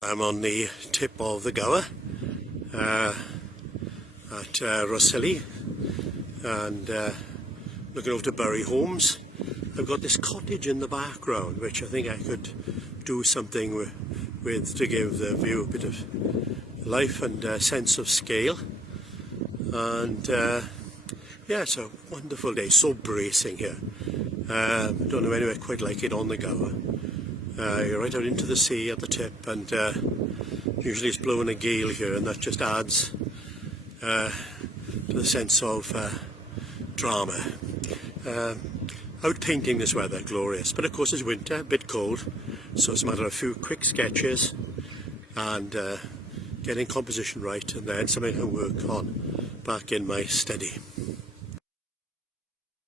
I'm on the tip of the Gower at Rhossili, and looking over to Bury Holms. I've got this cottage in the background which I think I could do something with to give the view a bit of life and sense of scale. And yeah, it's a wonderful day, so bracing here. Don't know anywhere quite like it on the Gower. You're right out into the sea at the tip, and usually it's blowing a gale here, and that just adds to the sense of drama. Out painting this weather, glorious, but of course it's winter, a bit cold, so it's a matter of a few quick sketches and getting composition right, and then something I can work on back in my study.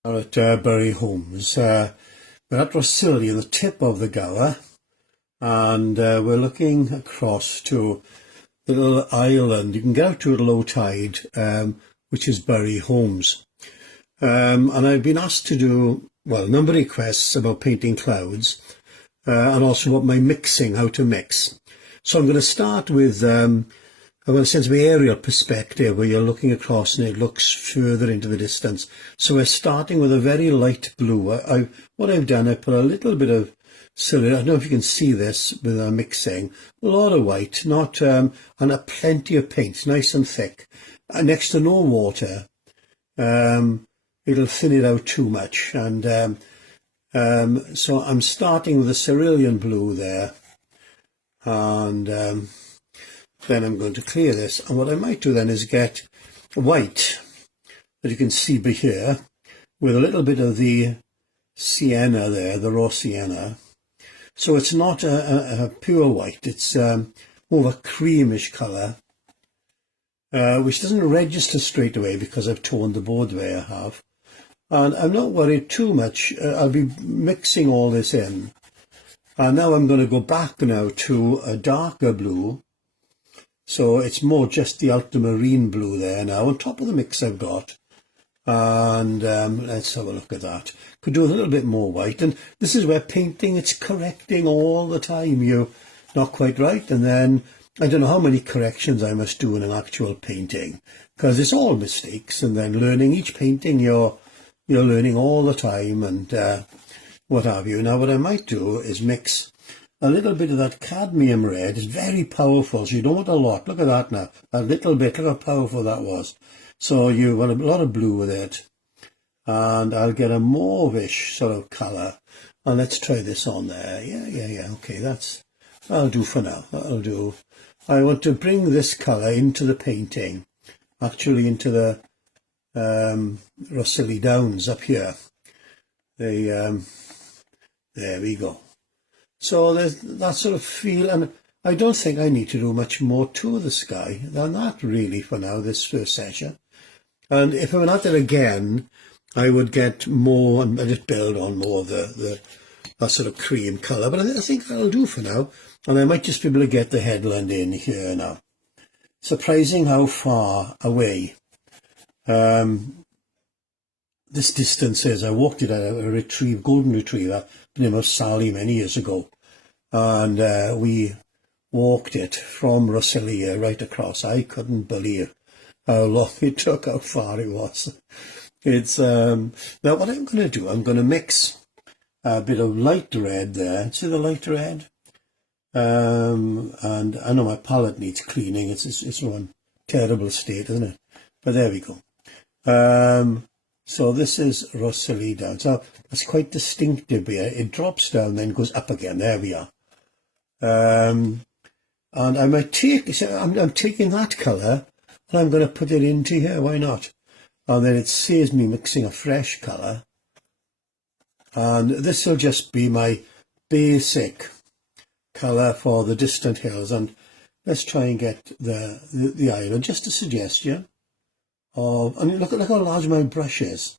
At Bury Holms, we're at Rhossili, the tip of the Gower, and we're looking across to the little island. You can get out to at low tide, which is Bury Holms. And I've been asked to do, well, a number of requests about painting clouds, and also about my mixing, how to mix. So I'm going to start with I want a sense of aerial perspective where you're looking across and it looks further into the distance. So we're starting with a very light blue. What I've done, I put a little bit of silver. I don't know if you can see this with our mixing. A lot of white, not and plenty of paint, nice and thick. Next to no water. It'll thin it out too much. And so I'm starting with a cerulean blue there. And then I'm going to clear this, and what I might do then is get white that you can see here with a little bit of the sienna there, the raw sienna. So it's not a pure white, it's more of a creamish colour, which doesn't register straight away because I've toned the board the way I have. And I'm not worried too much. I'll be mixing all this in. And now I'm going to go back now to a darker blue. So it's more just the ultramarine blue there now, on top of the mix I've got. And let's have a look at that. Could do a little bit more white. And this is where painting, it's correcting all the time. You're not quite right. And then I don't know how many corrections I must do in an actual painting, because it's all mistakes. And then learning each painting, you're learning all the time and what have you. Now what I might do is mix a little bit of that cadmium red. Is very powerful, so you don't want a lot. Look at that now, a little bit, look how powerful that was. So you want a lot of blue with it, and I'll get a mauvish sort of colour, and let's try this on there. Yeah, okay, that'll do for now, that'll do. I want to bring this colour into the painting, actually into the Rhossili Downs up here. There we go. So there's that sort of feel, and I don't think I need to do much more to the sky than that really for now, this first session. And if I went at it again, I would get more, and just build on more of that sort of cream colour. But I think that'll do for now, and I might just be able to get the headland in here now. Surprising how far away this distance is. I walked it at a golden retriever, the name of Sally, many years ago, and we walked it from Rhossili right across. I couldn't believe how long it took, how far it was. It's now what I'm going to do, I'm going to mix a bit of light red there. See the light red? And I know my palette needs cleaning. It's one terrible state, isn't it? But there we go. So this is Rhossili down. So it's quite distinctive here. It drops down, then goes up again. There we are. And I might take, I'm taking that colour and I'm going to put it into here. Why not? And then it saves me mixing a fresh colour. And this will just be my basic colour for the distant hills. And let's try and get the island. Just a suggestion. And look how large my brush is.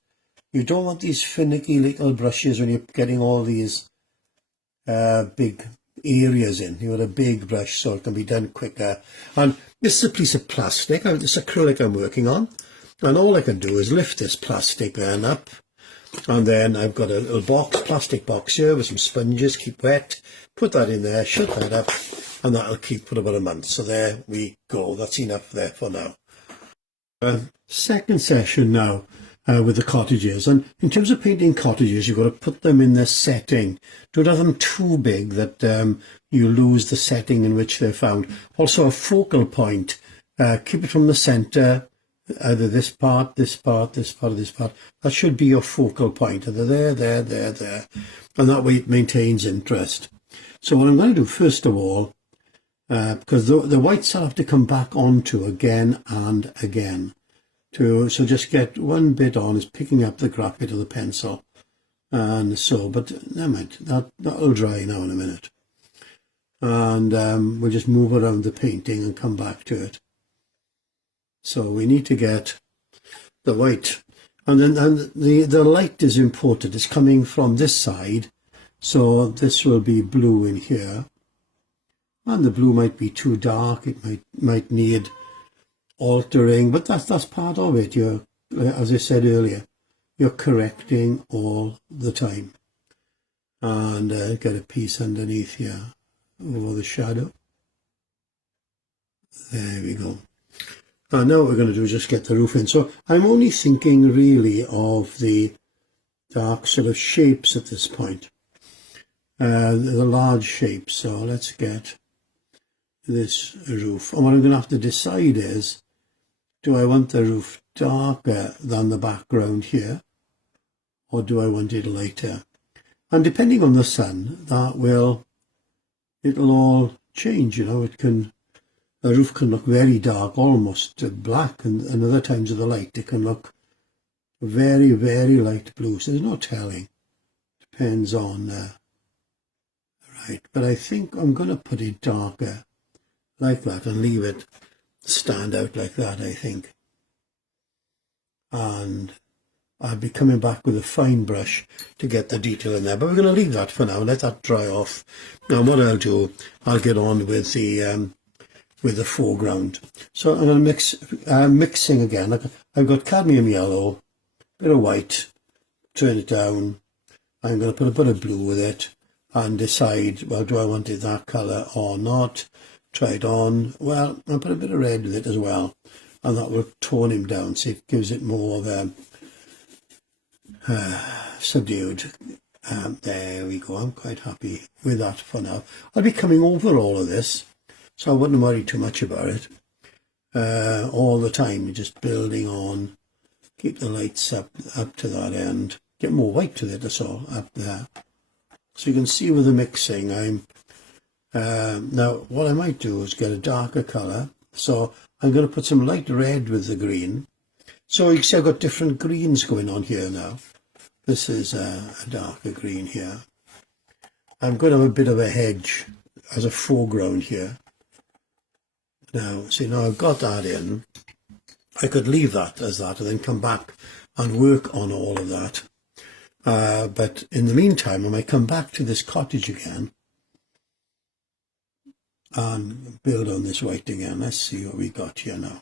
You don't want these finicky little brushes when you're getting all these big areas in. You want a big brush so it can be done quicker. And this is a piece of plastic. This acrylic I'm working on, and all I can do is lift this plastic then up, and then I've got a little plastic box here with some sponges, keep wet. Put that in there, shut that up, and that'll keep for about a month. So there we go, that's enough there for now. Second session now with the cottages, and in terms of painting cottages, you've got to put them in their setting. Don't have them too big that you lose the setting in which they're found. Also a focal point, keep it from the centre, either this part, this part, this part, or this part. That should be your focal point, either there, and that way it maintains interest. So what I'm going to do first of all, because the whites I'll have to come back onto again and again. So just get one bit on, is picking up the graphite of the pencil, and so, but never mind, that'll dry now in a minute. And we'll just move around the painting and come back to it. So we need to get the white, and then the light is important. It's coming from this side, so this will be blue in here, and the blue might be too dark. It might need altering, but that's part of it. You're, as I said earlier, you're correcting all the time. And get a piece underneath here over the shadow. There we go. And now what we're going to do is just get the roof in. So I'm only thinking really of the dark sort of shapes at this point, the large shapes. So let's get this roof. And what I'm going to have to decide is, do I want the roof darker than the background here, or do I want it lighter? And depending on the sun, it'll all change, you know. A roof can look very dark, almost black, and other times of the light it can look very, very light blue. So there's no telling. Depends on, right. But I think I'm going to put it darker like that and leave it stand out like that, I think. And I'll be coming back with a fine brush to get the detail in there, but we're going to leave that for now, let that dry off. Now what I'll do, I'll get on with the foreground. So I'm going to mixing again. Like I've got cadmium yellow, bit of white, turn it down. I'm going to put a bit of blue with it and decide, well, do I want it that colour or not? Try it on. Well, I'll put a bit of red with it as well, and that will tone him down, so it gives it more of a subdued. There we go. I'm quite happy with that for now. I'll be coming over all of this, so I wouldn't worry too much about it. All the time, just building on, keep the lights up to that end, get more white with it, that's all, up there. So you can see with the mixing, now what I might do is get a darker colour. So I'm going to put some light red with the green. So you can see I've got different greens going on here now. This is a darker green here. I'm going to have a bit of a hedge as a foreground here. Now, see, now I've got that in. I could leave that as that and then come back and work on all of that. But in the meantime, I might come back to this cottage again and build on this white again. Let's see what we got here now.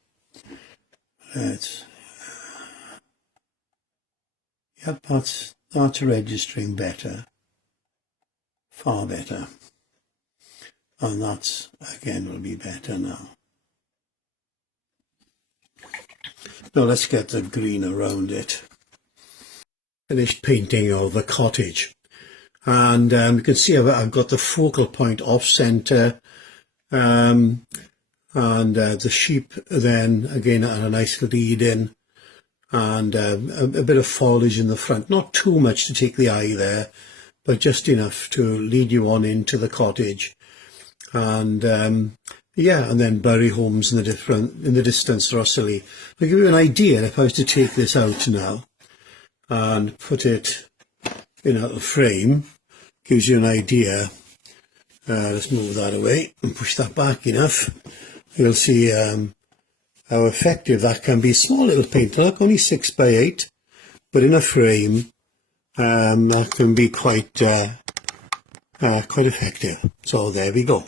Yep, that's registering better, far better. And that's, again, will be better now. Now let's get the green around it. Finished painting of the cottage. And you can see I've got the focal point off centre. And the sheep then again at a nice lead in, and a bit of foliage in the front, not too much to take the eye there, but just enough to lead you on into the cottage. And yeah, and then Bury Holms in the distance, Rhossili. To give you an idea, if I was to take this out now and put it in a little frame, gives you an idea. Let's move that away and push that back enough. You'll see how effective that can be. Small little paint, look, only 6 by 8, but in a frame, that can be quite effective. So there we go.